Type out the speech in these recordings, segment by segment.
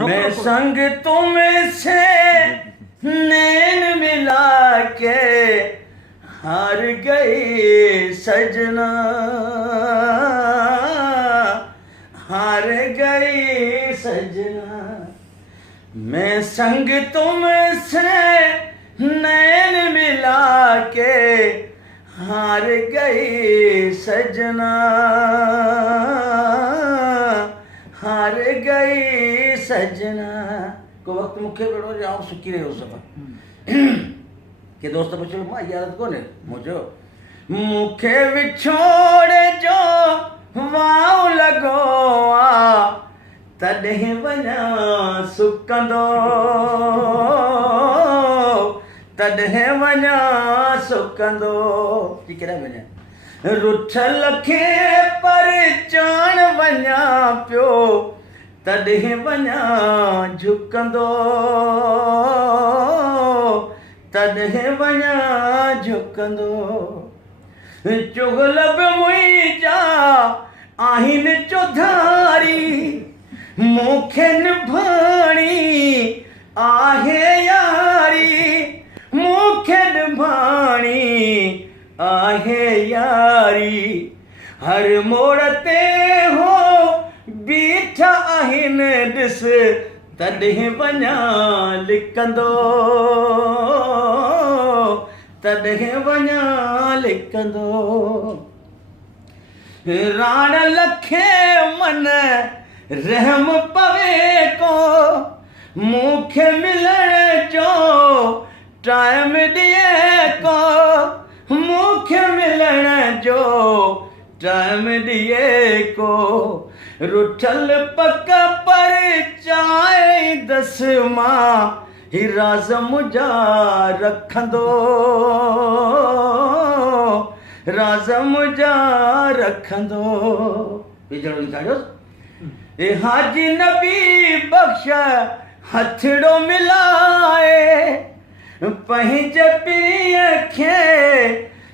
मैं संग तुमसे नैन मिला के हार गई सजना, हार गई सजना। मैं संग तुमसे नैन मिला के हार गई सजना, हार गई सजना। को वक्त मूंखे बेड़ो जाम सुकी रहियो सफ़र के दोस्त पुछो मां याद कोन्हे मुंहिंजो मूंखे विछोड़े जो वाव लॻो आ तॾहिं वञा सुकंदो, तॾहिं वञा सुकंदो। केॾा वञा रुठल खे परचाण वञा पियो तॾहिं वञा झुकंदो, तॾहिं वञा झुकंदो। चुगल बि मुंहिंजा आहिनि चौधारी मूंखे निभाणी आहे यारी, मूंखे निभाणी आहे यारी। हर मोड़ ते हो बीठा आहिनि ॾिस तॾहिं वञा लिकंदो, तॾहिं वञा लिकंदो। राण लखे मन रहम पवे को मूंखे मिलण जो टाइम ॾिए को, मूंखे मिलण जो टाइम ॾिए को। रुठल पक पर चाहे दस मां ही राज़ मुंहिंजा रखंदो, राज़ मुंहिंजा रखंदो। विझड़ो लिखायोसि ए हाजी नबी बख़्श हथड़ो मिलाए पंहिंजे पीअ खे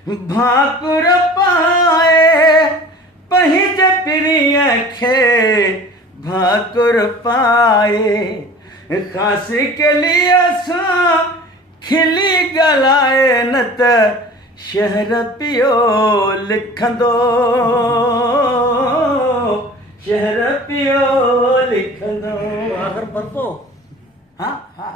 भाकुर पाए, पंहिंजे पीअ खे भाकुर पाए। ख़ासि के लिए सां खिली ॻाल्हाए न त शहर पियो लिखंदो, शहर पियो लिखंदो। आख़िर पढ़ो हा हा